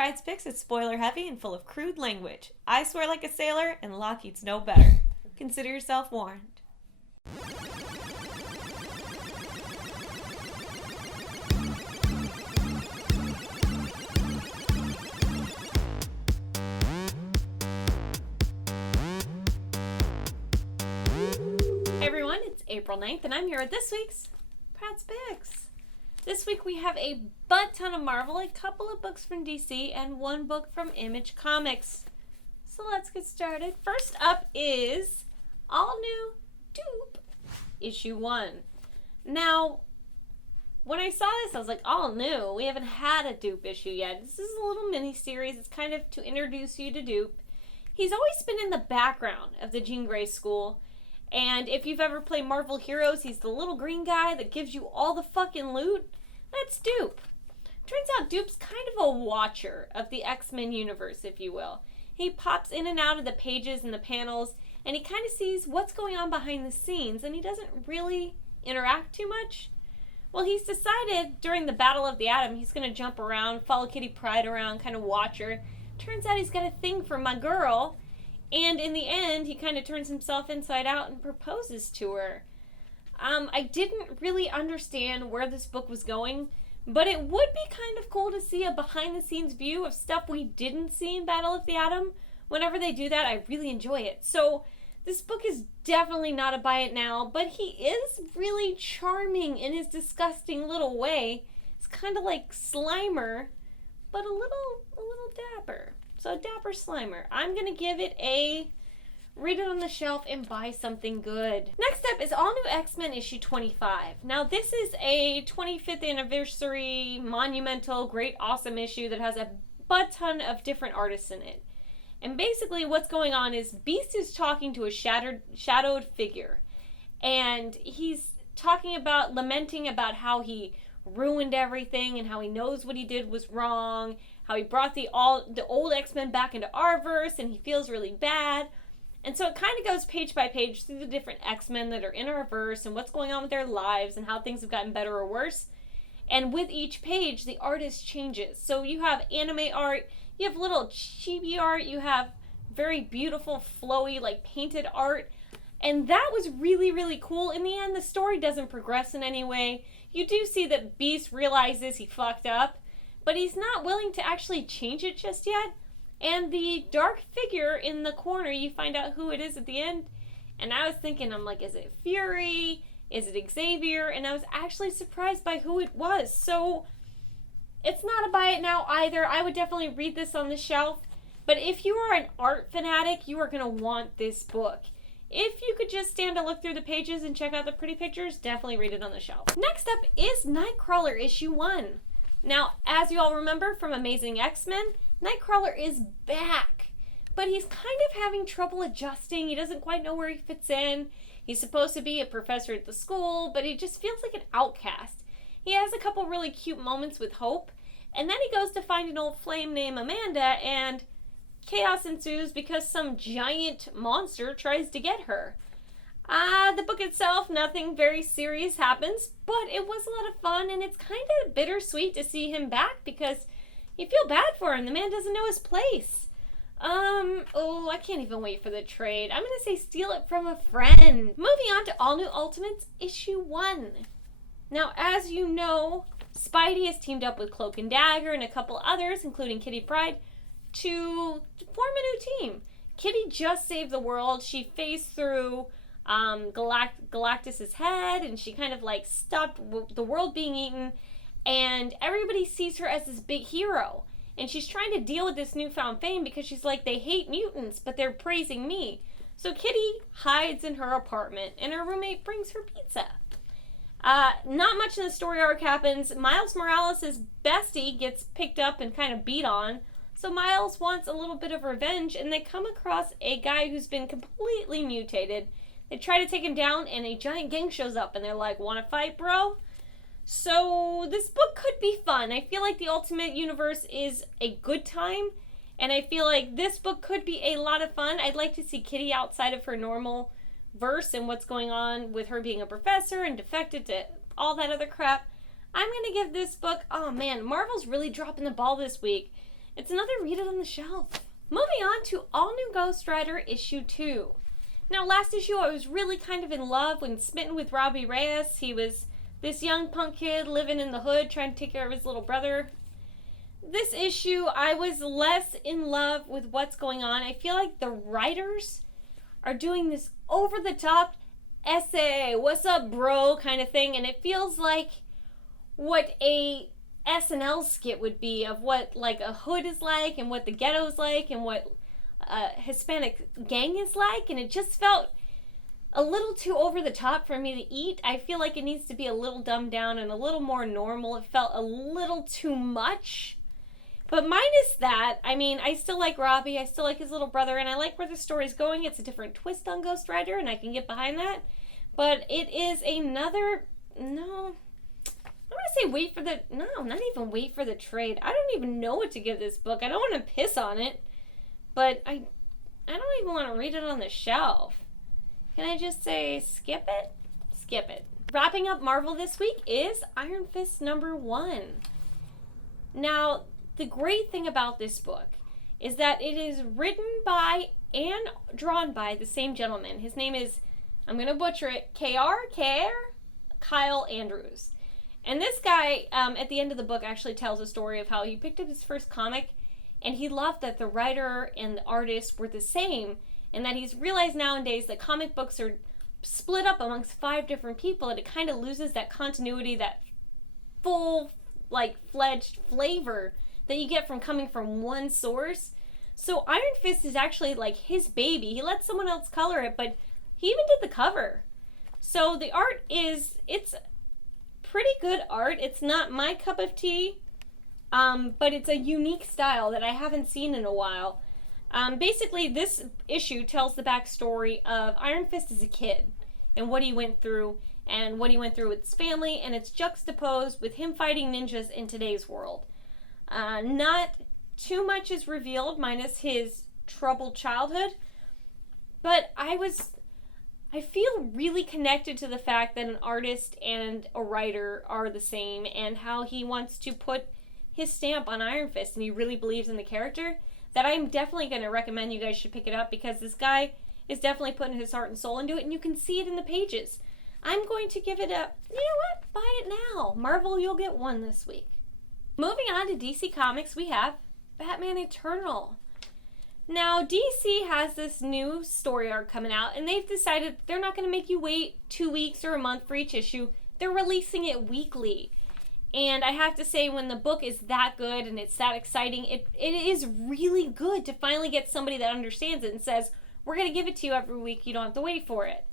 Pryde's Picks is spoiler heavy and full of crude language. I swear like a sailor, and Lockheed's no better. Consider yourself warned. Hey everyone, it's April 9th, and I'm here with this week's Pryde's Picks. This week we have a butt ton of Marvel, a couple of books from DC, and one book from Image Comics. So let's get started. First up is all new Doop, issue 1. Now, when I saw this, I was like, all new. We haven't had a Doop issue yet. This is a little mini-series. It's kind of to introduce you to Doop. He's always been in the background of the Jean Grey school. And if you've ever played Marvel Heroes, he's the little green guy that gives you all the fucking loot. That's Doop. Turns out Doop's kind of a watcher of the X-Men universe, if you will. He pops in and out of the pages and the panels, and he kind of sees what's going on behind the scenes, and he doesn't really interact too much. Well, he's decided during the Battle of the Atom, he's going to jump around, follow Kitty Pryde around, kind of watch her. Turns out he's got a thing for my girl. And in the end, he kind of turns himself inside out and proposes to her. I didn't really understand where this book was going, but it would be kind of cool to see a behind-the-scenes view of stuff we didn't see in Battle of the Atom. Whenever they do that, I really enjoy it. So this book is definitely not a buy it now, but he is really charming in his disgusting little way. It's kind of like Slimer, but a little dapper. So Dapper Slimer. I'm going to give it a read it on the shelf and buy something good. Next up is All New X-Men issue 25. Now this is a 25th anniversary monumental great awesome issue that has a butt ton of different artists in it. And basically what's going on is Beast is talking to a shadowed figure. And he's lamenting about how he ruined everything and how he knows what he did was wrong, how he brought the old X-Men back into our verse, and he feels really bad. And so it kind of goes page by page through the different X-Men that are in our verse and what's going on with their lives and how things have gotten better or worse. And with each page, the artist changes. So you have anime art, you have little chibi art, you have very beautiful, flowy, like painted art. And that was really, really cool. In the end, the story doesn't progress in any way. You do see that Beast realizes he fucked up, but he's not willing to actually change it just yet. And the dark figure in the corner, you find out who it is at the end. And I was thinking, I'm like, is it Fury? Is it Xavier? And I was actually surprised by who it was. So it's not a buy it now either. I would definitely read this on the shelf. But if you are an art fanatic, you are going to want this book. If you could just stand to look through the pages and check out the pretty pictures, definitely read it on the shelf. Next up is Nightcrawler issue 1. Now, as you all remember from Amazing X-Men, Nightcrawler is back. But he's kind of having trouble adjusting. He doesn't quite know where he fits in. He's supposed to be a professor at the school, but he just feels like an outcast. He has a couple really cute moments with Hope, and then he goes to find an old flame named Amanda, and chaos ensues because some giant monster tries to get her. The book itself, nothing very serious happens, but it was a lot of fun, and it's kind of bittersweet to see him back because you feel bad for him. The man doesn't know his place. I can't even wait for the trade. I'm going to say steal it from a friend. Moving on to All New Ultimates issue 1. Now, as you know, Spidey has teamed up with Cloak and Dagger and a couple others, including Kitty Pryde, to form a new team. Kitty just saved the world. She phased through Galactus's head, and she kind of like stopped the world being eaten, and everybody sees her as this big hero. And she's trying to deal with this newfound fame because she's like, they hate mutants, but they're praising me. So Kitty hides in her apartment, and her roommate brings her pizza. Not much in the story arc happens. Miles Morales' bestie gets picked up and kind of beat on. So Miles wants a little bit of revenge, and they come across a guy who's been completely mutated. They try to take him down, and a giant gang shows up, and they're like, wanna fight, bro? So this book could be fun. I feel like the Ultimate Universe is a good time, and I feel like this book could be a lot of fun. I'd like to see Kitty outside of her normal verse and what's going on with her being a professor and defected to all that other crap. I'm going to give this book, oh man, Marvel's really dropping the ball this week. It's another read it on the shelf. Moving on to All New Ghost Rider issue 2. Now, last issue I was really kind of in love when smitten with Robbie Reyes. He was this young punk kid living in the hood trying to take care of his little brother. This issue, I was less in love with what's going on. I feel like the writers are doing this over-the-top essay, what's up bro kind of thing, and it feels like what a SNL skit would be of what like a hood is like and what the ghetto is like and what a Hispanic gang is like, and it just felt a little too over the top for me to eat. I feel like it needs to be a little dumbed down and a little more normal. It felt a little too much. But minus that, I mean, I still like Robbie, I still like his little brother, and I like where the story's going. It's a different twist on Ghost Rider, and I can get behind that. But it is another, no, I'm going to say wait for the, no, not even wait for the trade. I don't even know what to give this book. I don't want to piss on it, but I don't even want to read it on the shelf. Can I just say skip it? Skip it. Wrapping up Marvel this week is Iron Fist #1. Now, the great thing about this book is that it is written by and drawn by the same gentleman. His name is, I'm going to butcher it, Kyle Andrews. And this guy, at the end of the book, actually tells a story of how he picked up his first comic and he loved that the writer and the artist were the same, and that he's realized nowadays that comic books are split up amongst 5 different people, and it kind of loses that continuity, that full, like, fledged flavor that you get from coming from one source. So Iron Fist is actually like his baby. He let someone else color it, but he even did the cover. So the art is, it's pretty good art. It's not my cup of tea, but it's a unique style that I haven't seen in a while. Basically, this issue tells the backstory of Iron Fist as a kid and what he went through and what he went through with his family, and it's juxtaposed with him fighting ninjas in today's world. Not too much is revealed, minus his troubled childhood, but I feel really connected to the fact that an artist and a writer are the same, and how he wants to put his stamp on Iron Fist, and he really believes in the character, that I'm definitely going to recommend you guys should pick it up, because this guy is definitely putting his heart and soul into it, and you can see it in the pages. I'm going to give it a, you know what, buy it now. Marvel, you'll get one this week. Moving on to DC Comics, we have Batman Eternal. Now, DC has this new story arc coming out, and they've decided they're not going to make you wait 2 weeks or a month for each issue. They're releasing it weekly. And I have to say, when the book is that good and it's that exciting, it is really good to finally get somebody that understands it and says, we're going to give it to you every week, you don't have to wait for it.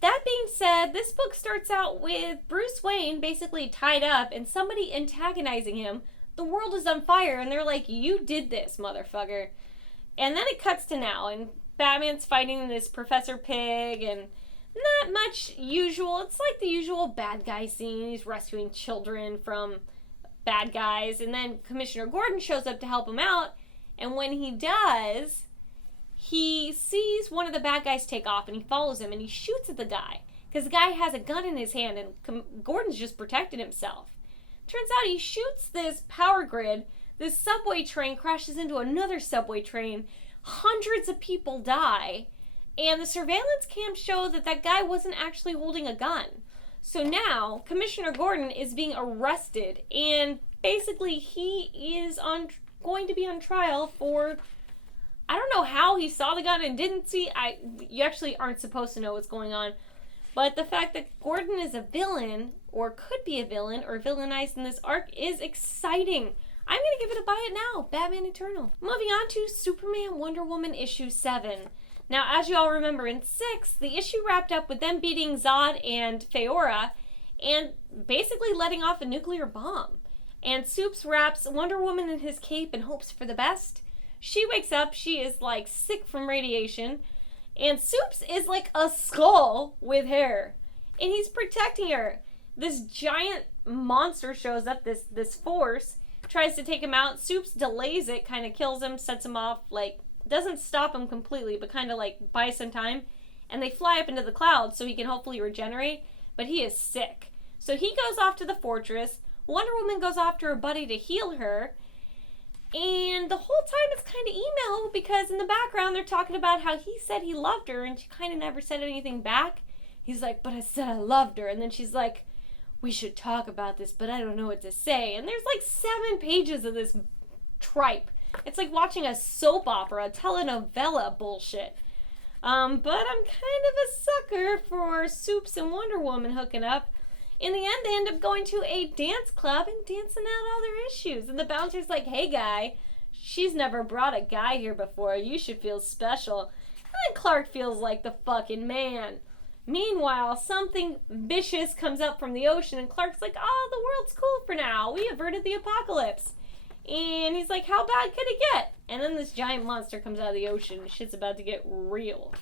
That being said, this book starts out with Bruce Wayne basically tied up and somebody antagonizing him. The world is on fire, and they're like, you did this, motherfucker. And then it cuts to now, and Batman's fighting this Professor Pig, and not much usual. It's like the usual bad guy scene. He's rescuing children from bad guys, and then Commissioner Gordon shows up to help him out, and when he does, he sees one of the bad guys take off, and he follows him, and he shoots at the guy, because the guy has a gun in his hand, and Gordon's just protecting himself. Turns out he shoots this power grid. This subway train crashes into another subway train. Hundreds of people die. And the surveillance cams show that that guy wasn't actually holding a gun. So now, Commissioner Gordon is being arrested. And basically, he is going to be on trial for, I don't know how he saw the gun and didn't see. You actually aren't supposed to know what's going on. But the fact that Gordon is a villain, or could be a villain, or villainized in this arc is exciting. I'm going to give it a buy it now. Batman Eternal. Moving on to Superman Wonder Woman issue 7. Now, as you all remember, in 6, the issue wrapped up with them beating Zod and Feora and basically letting off a nuclear bomb. And Supes wraps Wonder Woman in his cape and hopes for the best. She wakes up. She is, like, sick from radiation. And Supes is like a skull with hair. And he's protecting her. This giant monster shows up, this force, tries to take him out. Supes delays it, kind of kills him, sets him off, like, doesn't stop him completely, but kind of, like, buys some time. And they fly up into the clouds so he can hopefully regenerate. But he is sick. So he goes off to the fortress. Wonder Woman goes off to her buddy to heal her. And And the whole time it's kind of emo because in the background they're talking about how he said he loved her and she kind of never said anything back. He's like, but I said I loved her. And then she's like, we should talk about this, but I don't know what to say. And there's like 7 pages of this tripe. It's like watching a soap opera, a telenovela bullshit. But I'm kind of a sucker for Supes and Wonder Woman hooking up. In the end, they end up going to a dance club and dancing out all their issues. And the bouncer's like, hey, guy, she's never brought a guy here before. You should feel special. And then Clark feels like the fucking man. Meanwhile, something vicious comes up from the ocean, and Clark's like, oh, the world's cool for now. We averted the apocalypse. And he's like, how bad could it get? And then this giant monster comes out of the ocean, and shit's about to get real.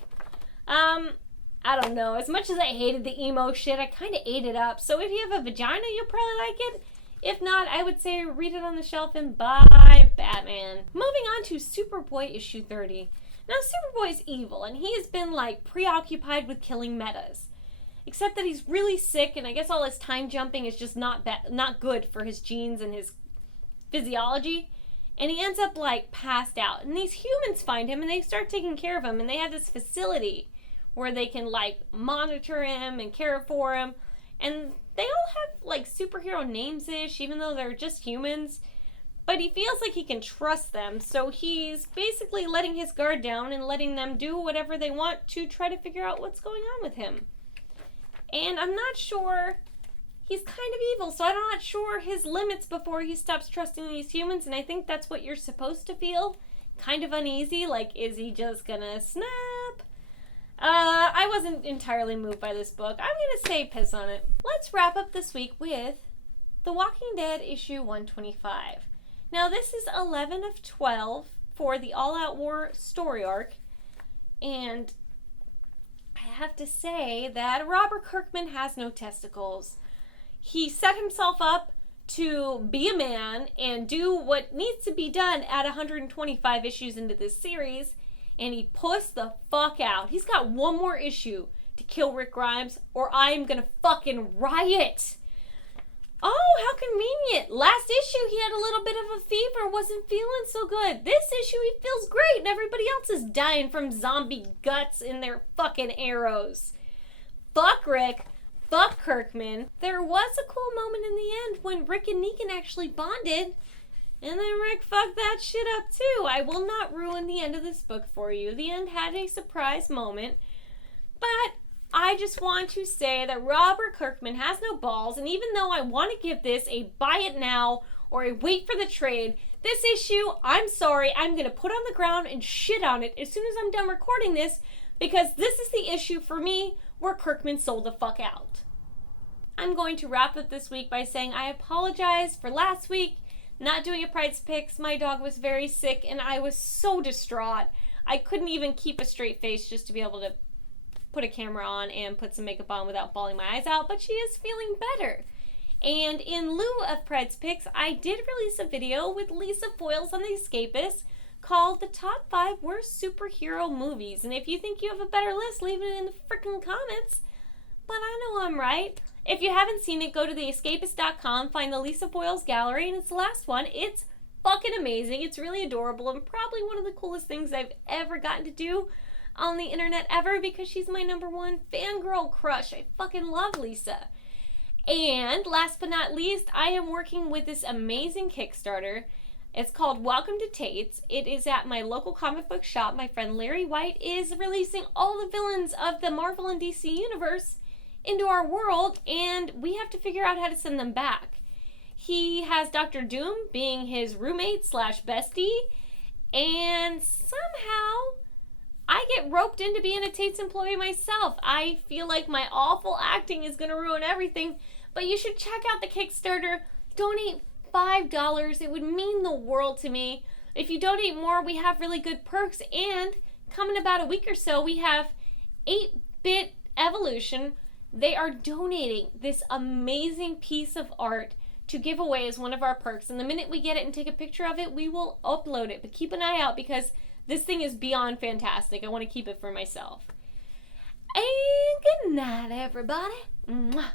I don't know. As much as I hated the emo shit, I kind of ate it up. So if you have a vagina, you'll probably like it. If not, I would say read it on the shelf and buy Batman. Moving on to Superboy issue 30. Now, Superboy's evil, and he has been, like, preoccupied with killing metas. Except that he's really sick, and I guess all his time jumping is just not good for his genes and his physiology. And he ends up, like, passed out. And these humans find him, and they start taking care of him, and they have this facility where they can, like, monitor him and care for him. And they all have, like, superhero names-ish, even though they're just humans. But he feels like he can trust them, so he's basically letting his guard down and letting them do whatever they want to try to figure out what's going on with him. And I'm not sure... He's kind of evil, so I'm not sure his limits before he stops trusting these humans, and I think that's what you're supposed to feel. Kind of uneasy, like, is he just gonna snap? I wasn't entirely moved by this book. I'm gonna say piss on it. Let's wrap up this week with The Walking Dead issue 125. Now, this is 11 of 12 for the All Out War story arc, and I have to say that Robert Kirkman has no testicles. He set himself up to be a man and do what needs to be done at 125 issues into this series, and he pussed the fuck out. He's got one more issue to kill Rick Grimes, or I'm gonna fucking riot. Oh, how convenient. Last issue he had a little bit of a fever, wasn't feeling so good. This issue he feels great, and everybody else is dying from zombie guts in their fucking arrows. Fuck Rick. Fuck Kirkman. There was a cool moment in the end when Rick and Negan actually bonded, and then Rick fucked that shit up too. I will not ruin the end of this book for you. The end had a surprise moment, but I just want to say that Robert Kirkman has no balls, and even though I want to give this a buy it now or a wait for the trade, this issue, I'm sorry, I'm going to put on the ground and shit on it as soon as I'm done recording this, because this is the issue for me where Kirkman sold the fuck out. I'm going to wrap up this week by saying I apologize for last week not doing a Pryde Picks. My dog was very sick and I was so distraught. I couldn't even keep a straight face just to be able to put a camera on and put some makeup on without bawling my eyes out, but she is feeling better. And in lieu of Pryde Picks, I did release a video with Lisa Foyles on The Escapist called The Top 5 Worst Superhero Movies. And if you think you have a better list, leave it in the freaking comments. But I know I'm right. If you haven't seen it, go to theescapist.com, find the Lisa Foyles gallery, and it's the last one. It's fucking amazing. It's really adorable and probably one of the coolest things I've ever gotten to do on the internet ever, because she's my #1 fangirl crush. I fucking love Lisa. And last but not least, I am working with this amazing Kickstarter. It's called Welcome to Tate's. It is at my local comic book shop. My friend Larry White is releasing all the villains of the Marvel and DC universe into our world, and we have to figure out how to send them back. He has Dr. Doom being his roommate / bestie, and somehow I get roped into being a Tate's employee myself. I feel like my awful acting is going to ruin everything, but you should check out the Kickstarter. Donate $5. It would mean the world to me. If you donate more, we have really good perks, and coming about a week or so, we have 8-Bit Evolution. They are donating this amazing piece of art to give away as one of our perks, and the minute we get it and take a picture of it, we will upload it. But keep an eye out, because this thing is beyond fantastic. I want to keep it for myself. And good night, everybody. Mwah.